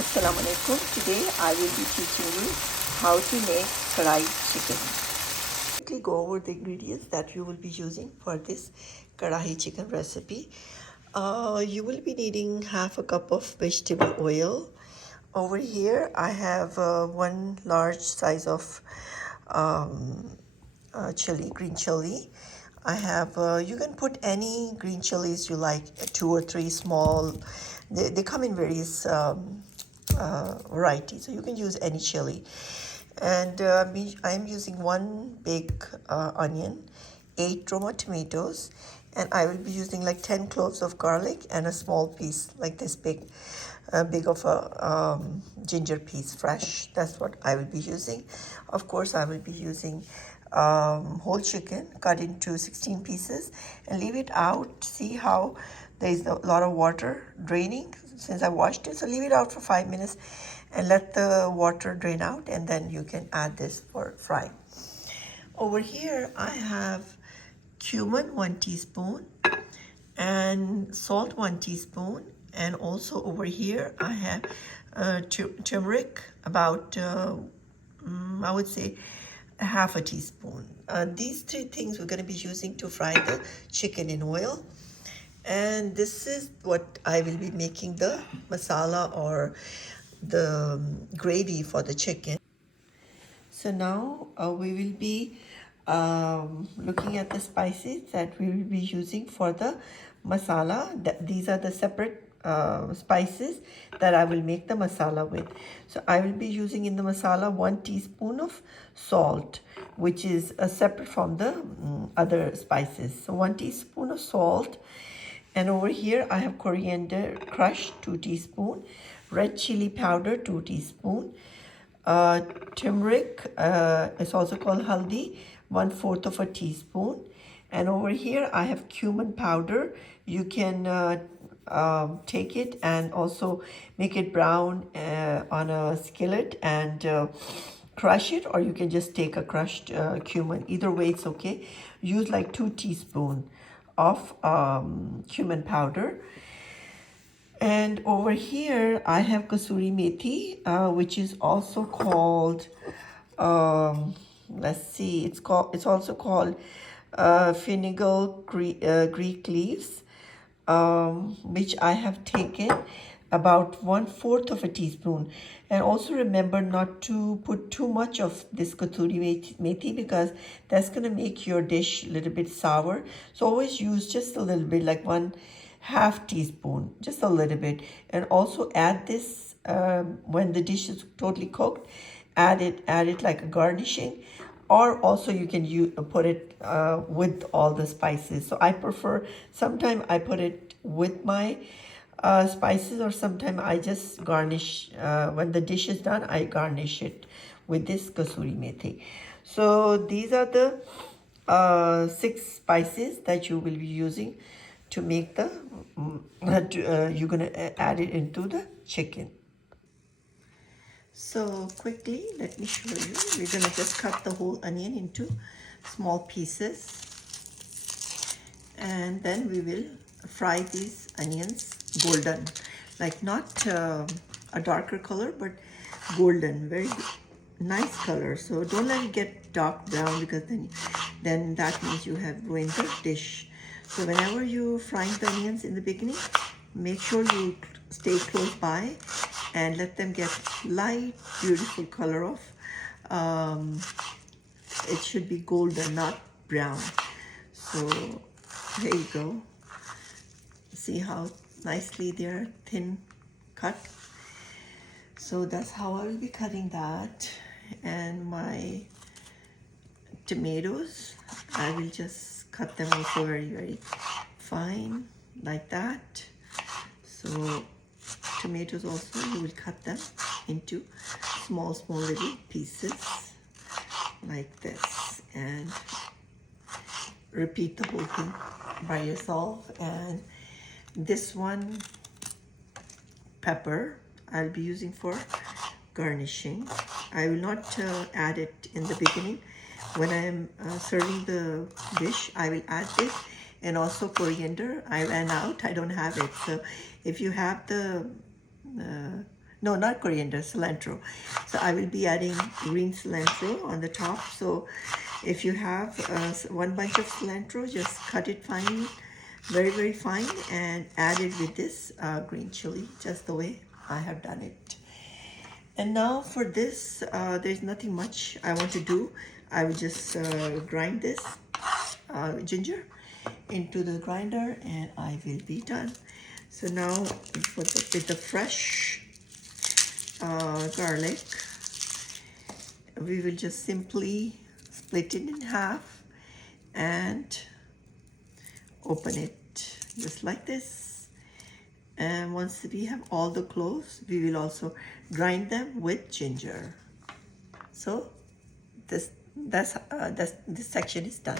Assalamu alaikum. Today I will be teaching you how to make karahi chicken. Quickly go over the ingredients that you will be using for this karahi chicken recipe. You will be needing half a cup of vegetable oil. Over here I have one large size of green chili. I have, you can put any green chilies you like, 2 or 3 small. They come in various varieties, so you can use any chili. And I'm using 1 big onion, 8 Roma tomatoes, and I will be using like 10 cloves of garlic and a small piece like this big of a ginger piece, fresh. That's what I will be using. Of course, I will be using whole chicken cut into 16 pieces and leave it out. See how there is a lot of water draining since I washed it. So leave it out for 5 minutes and let the water drain out, and then you can add this for frying. Over here I have cumin 1 teaspoon and salt 1 teaspoon, and also over here I have turmeric about I would say half a teaspoon. These 3 things we're going to be using to fry the chicken in oil. And this is what I will be making the masala or the gravy for the chicken. So now we will be looking at the spices that we will be using for the masala. These are the separate spices that I will make the masala with. So I will be using in the masala 1 teaspoon of salt, which is separate from the other spices. So 1 teaspoon of salt. And over here I have coriander crushed 2 teaspoon, red chili powder 2 teaspoon, turmeric is also called haldi, 1/4 of a teaspoon. And over here I have cumin powder. You can take it and also make it brown on a skillet and crush it, or you can just take a crushed cumin. Either way it's okay. Use like 2 teaspoons of cumin powder. And over here I have kasuri methi, which is also called let's see, it's also called finigal Greek leaves, which I have taken about 1/4 of a teaspoon. And also remember not to put too much of this kasuri methi because that's going to make your dish a little bit sour. So always use just a little bit, like 1/2 teaspoon, just a little bit. And also add this when the dish is totally cooked. Add it like a garnishing, or also you can put it with all the spices. So I prefer, sometimes I put it with my spices, or sometimes I just garnish. When the dish is done, I garnish it with this kasuri methi. So these are the 6 spices that you will be using to make the you're gonna add it into the chicken. So quickly, let me show you. We're gonna just cut the whole onion into small pieces, and then we will fry these onions golden, like not a darker color, but golden, very nice color. So don't let it get dark brown, because then that means you have ruined the dish. So whenever you're frying the onions in the beginning, make sure you stay close by and let them get light, beautiful color of, it should be golden, not brown. So there you go. See how nicely they're thin cut. So that's how I will be cutting that. And my tomatoes, I will just cut them also very, very fine, like that. So tomatoes also, you will cut them into small little pieces like this, and repeat the whole thing by yourself. And this one, pepper, I'll be using for garnishing. I will not add it in the beginning. When I am serving the dish, I will add this. And also coriander, I ran out, I don't have it. So if you have the No, not coriander, cilantro. So I will be adding green cilantro on the top. So if you have one bunch of cilantro, just cut it fine, very, very fine, and add it with this green chili, just the way I have done it. And now for this, there's nothing much I want to do. I will just grind this ginger into the grinder and I will be done. So now with the fresh garlic, we will just simply split it in half and open it just like this. And once we have all the cloves, we will also grind them with ginger. So this section is done.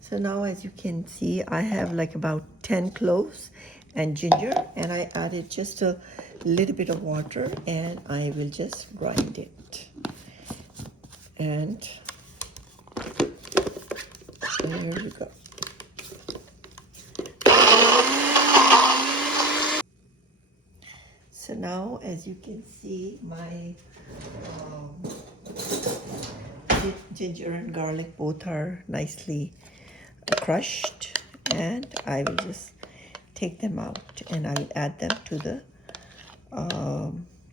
So now as you can see, I have like about 10 cloves and ginger, and I added just a little bit of water and I will just grind it. And there we go. So now as you can see, my ginger and garlic both are nicely crushed, and I will just take them out and I will add them to the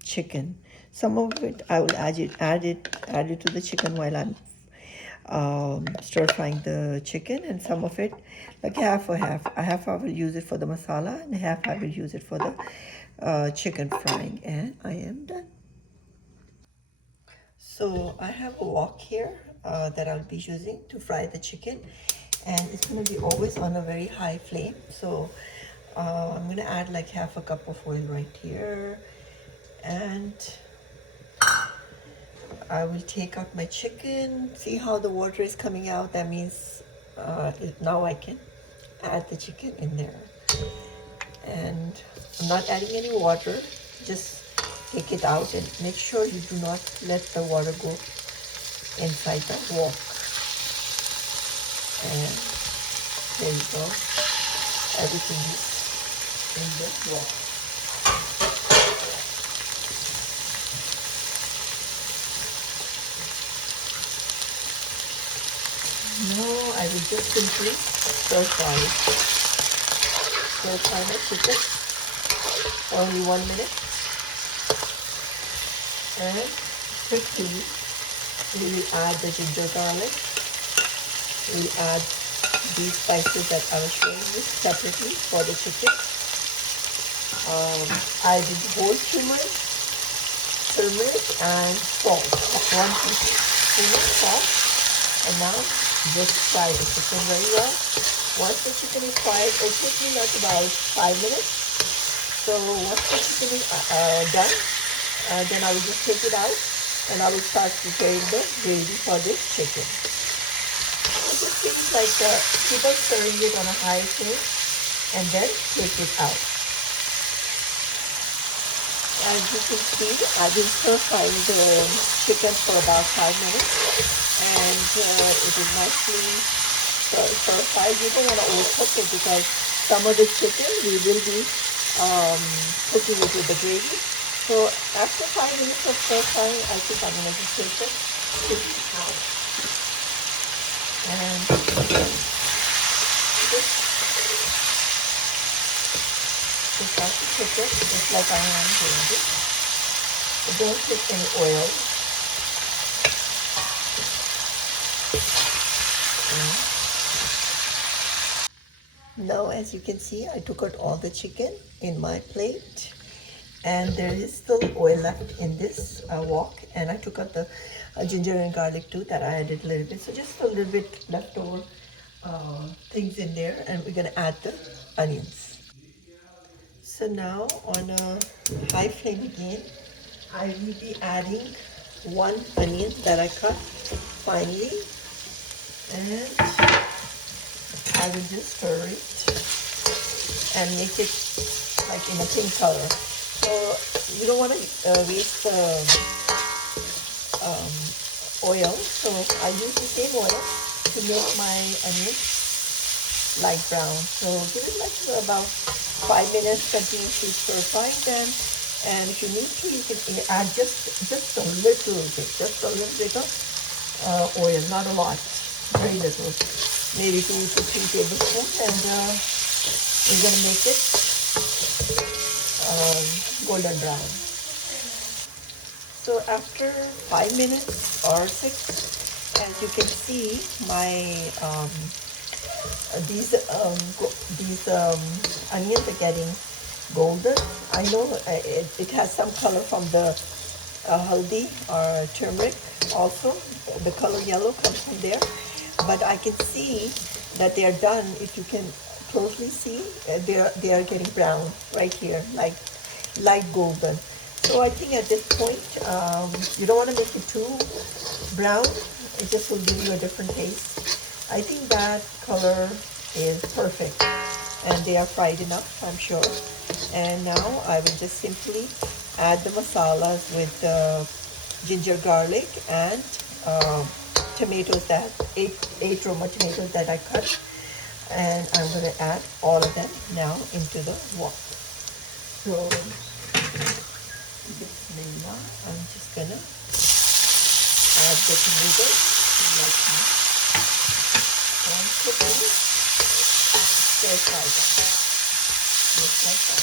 chicken. Some of it I will add it to the chicken while I'm stir frying the chicken, and some of it, like half or half. Half I will use it for the masala and half I will use it for the chicken frying, and I am done. So I have a wok here that I'll be using to fry the chicken, and it's going to be always on a very high flame. So I'm going to add like half a cup of oil right here, and I will take out my chicken. See how the water is coming out? That means now I can add the chicken in there. And I'm not adding any water, just take it out and make sure you do not let the water go inside the wok. And there you go. Everything is in the wok. Now I will just simply stir fry it. Stir fry my chicken for only 1 minute. And quickly we will add the ginger garlic. We will add these spices that I was showing you separately for the chicken. I did whole cumin, turmeric, and salt. 1 teaspoon of salt. And now just fry the chicken very well. Once the chicken is fried, it will take me like about 5 minutes. So once the chicken is done, then I will just take it out and I will start preparing the gravy for this chicken. It just seems like keep on stirring it on a high flame and then take it out. As you can see, I've been stir frying the chicken for about 5 minutes, and it is nicely stir fried. You don't want to overcook it because some of the chicken we will be cooking it with the gravy. So after 5 minutes of stir frying, I think I'm going to just take the chicken out. And just take out the chicken just like I am doing it. Don't put any oil. Now as you can see, I took out all the chicken in my plate, and there is still oil left in this wok, and I took out the ginger and garlic too that I added a little bit, so just a little bit leftover things in there, and we're going to add the onions. So now on a high flame again, I will be adding 1 onion that I cut finely, and I will just stir it and make it like in a pink color. So you don't want to waste the oil. So I use the same oil to make my onions light brown. So give it like about 5 minutes continuously stir frying them, And if you need to, you can add just a little bit, of oil, not a lot, very little, maybe 2 to 3 tablespoons, and we're gonna make it golden brown. So after 5 minutes or 6, as you can see, my these onions are getting golden. I know it has some color from the haldi or turmeric also. The color yellow comes from there. But I can see that they are done. If you can closely see, they are getting brown right here, like light golden. So I think at this point, you don't want to make it too brown. It just will give you a different taste. I think that color is perfect, and they are fried enough, I'm sure. And now I will just simply add the masalas with ginger garlic and tomatoes, that eight Roma tomatoes that I cut, and I'm going to add all of them now into the wok. So bismillah, I'm just going to add the tomatoes like that. And quickly stir fry them, just like that.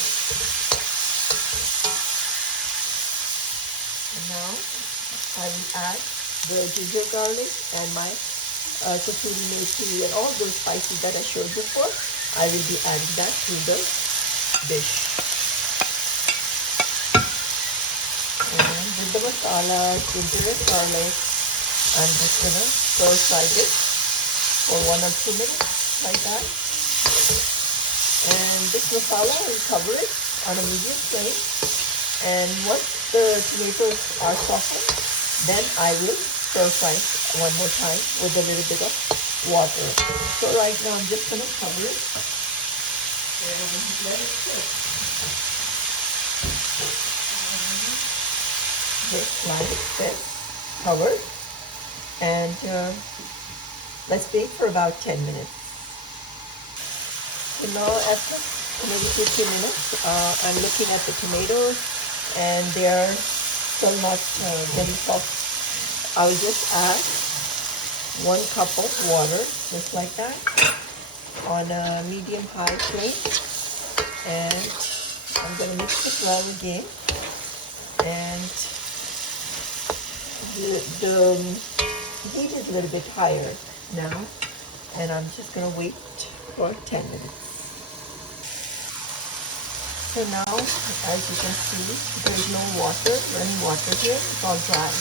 And now I will add the ginger garlic and my kasuri methi and all those spices that I showed before. I will be adding that to the dish. And with the masala, ginger and garlic, I'm just gonna stir fry this for 1 or 2 minutes like that. And this masala, I will cover it on a medium flame. And once the tomatoes are softened, then I will stir fry one more time with a little bit of water. So right now I'm just going to cover it and let it cook. Just like this, covered. And let's bake for about 10 minutes. So now after maybe 15 minutes, I'm looking at the tomatoes and they're still not getting soft. I'll just add 1 cup of water, just like that, on a medium-high flame. And I'm going to mix it well again. And the heat is a little bit higher now. And I'm just going to wait for 10 minutes. So now, as you can see, there is no water, running water here. It's all dry.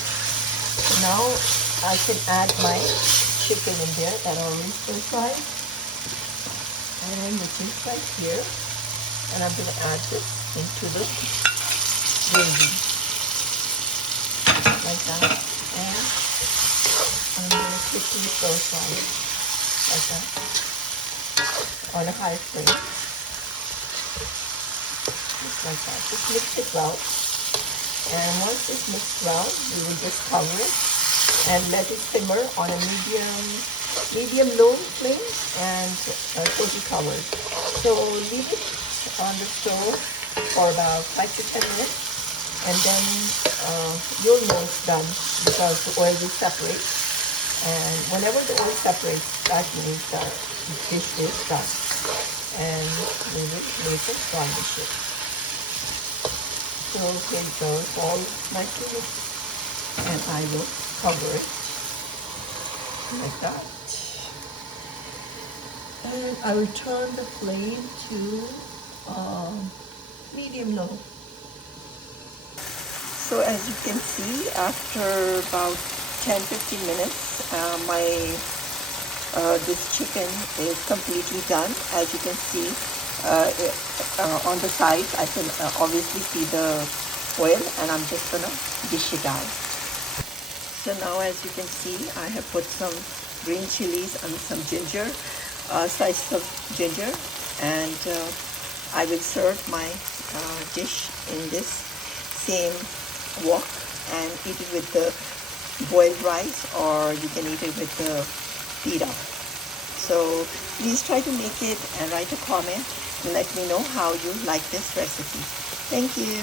So now I can add my chicken in there that I already stir fried. And which is right here. And I'm going to add this into the gravy. Like that. And I'm going to quickly stir fry it. Like that. On a high flame. Just like that. Just mix it well. And once it's mixed well, we will just cover it and let it simmer on a medium-low flame and totally covered. So leave it on the stove for about 5 to 10 minutes, and then you'll know it's done because the oil will separate. And whenever the oil separates, that means the dish is done. And we will later garnish it. So here it goes, all nicely mixed, and I will cover it like that. And I will turn the flame to medium-low. So as you can see, after about 10-15 minutes, this chicken is completely done. As you can see, on the sides, I can obviously see the oil, and I'm just gonna dish it out. So now, as you can see, I have put some green chilies and some ginger, slices of ginger, and I will serve my dish in this same wok and eat it with the boiled rice, or you can eat it with the pita. So please try to make it and write a comment and let me know how you like this recipe. Thank you.